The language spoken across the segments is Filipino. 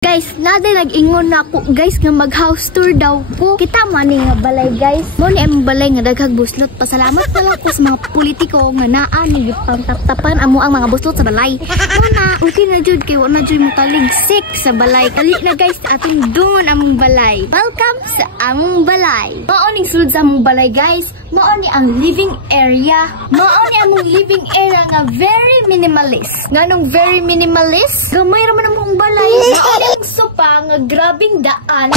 Guys, naday nag-ingon na ako guys nga mag-house tour daw ko. Kita man ni nga balay guys. Mo ni ang balay nga daghang buslot. Pasalamat pala ko sa mga politiko nga naa ni gipang taptapan amo ang mga buslot sa balay. Muna, okay na jud kay wala jud mo taligsik sa balay. Kali na guys, ating dungon among balay. Welcome sa among balay. Mao ning sulod sa among balay guys. Mao ni ang living area. Mao ni among living area nga very minimalist. Nganong very minimalist? Gamay ra man among balay. Mao ni ang sopa nga grabing daan.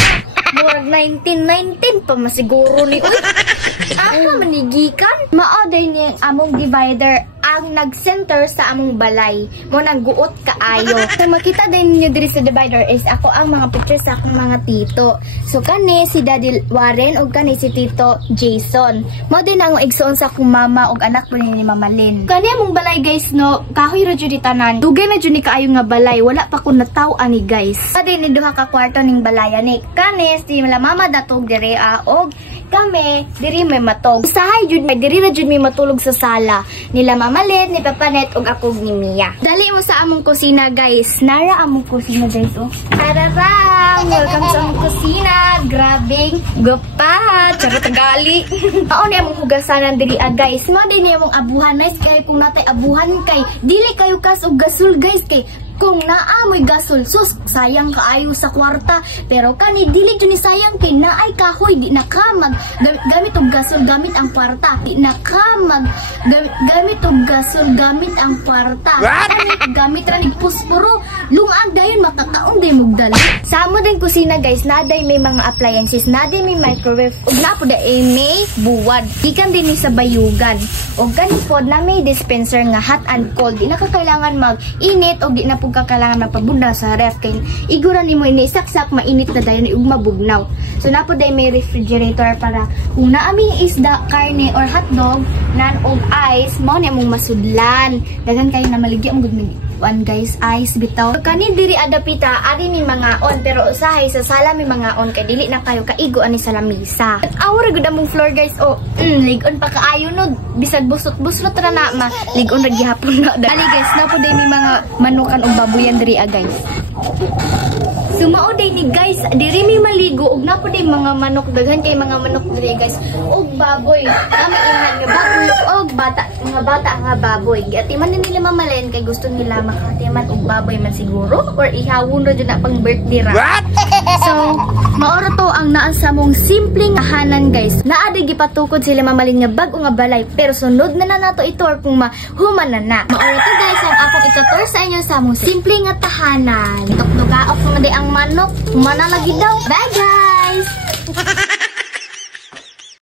Murag 1919 pa masiguro ni uy. Ako manigikan. Mao day ni among divider ang nag-center sa among balay. Mo nagguot kaayo. So makita din niyo diri sa divider is ako ang mga pictures sa akong mga tito. So kani si Daddy Warren ug kani si Tito Jason. Mo din ang igsuon sa akong mama ug anak po ni Mama Lynn. Kani among balay guys no, kahoy ra jud tanan. Dugay na jud ni kaayo nga balay, wala pa ko nataw ani guys. Kadi ni duha ka kwarto ning balayan ni. Kani si mama datog diri og kami diri may matog. Usahay jud diri ra jud may matulog sa sala nila Mama Lynn, ni Papa Net ug ako ni Mia. Dali mo sa among kusina guys. Nara among kusina guys oh. Tararang! Welcome sa among kusina. Grabing gupat. Charot gali. Mao ni among hugasanan diri guys. Mao din ni among abuhan nice kay kung natay abuhan kay dili kayo kas og gasol guys kay kung naamoy gasol, sus, sayang kaayo sa kwarta. Pero kani, dili dyan ni sayang kay naay kahoy, di nakamag. Gamit og gasol, gamit ang kwarta. Di nakamag. Gamit og gasol, gamit ang kwarta. Gamit ra nig pusporo. Lungaag dayon, makakaon day mugdala. Sa amo din kusina guys, naday may mga appliances, naday may microwave. Ug na po may buwad. Ikan din ni sa bayugan. Ug ganipod na may dispenser nga hot and cold. Di na kakailangan mag-init o di na po kakailangan magpabunda sa ref kay igura nimo ini saksak mainit na dayon ug mabugnaw. So napo day may refrigerator para kung naami isda, karne or hotdog nan og ice mo ni among masudlan. Dagan kayo na maligya ang good one guys, ice bitaw. Kani diri adapita ari mi mga on pero usahay sa sala mi mga on kay dili na kayo kaigo ani sa lamisa. At awra gud among floor guys oh. Ligon pa kaayo no bisag busot-busot ra na ma ligon ra gihapon na. Ali guys, napo day mi mga manukan og baboyan diri guys. Sumao day ni guys, diri mi maligo ug napo day mga manok daghan kay mga manok diri guys ug baboy. Kami ihan nga baboy ug mga bata nga baboy. Giatiman nila Mama Lynn kay gusto nila makatiman og baboy man siguro or ihawon ra jud na pang birthday ra. What? So, maoro to ang naa sa mong simpleng tahanan guys. Naa day gipatukod sila Mama Lynn nga bag-o nga balay pero sunod na nato ito or kung mahuman na. Maoro to guys ang akong ikatur sa inyo sa mong simpleng nga tahanan. Tukdugaok mga day ang manok, humana lagi daw. Bye guys!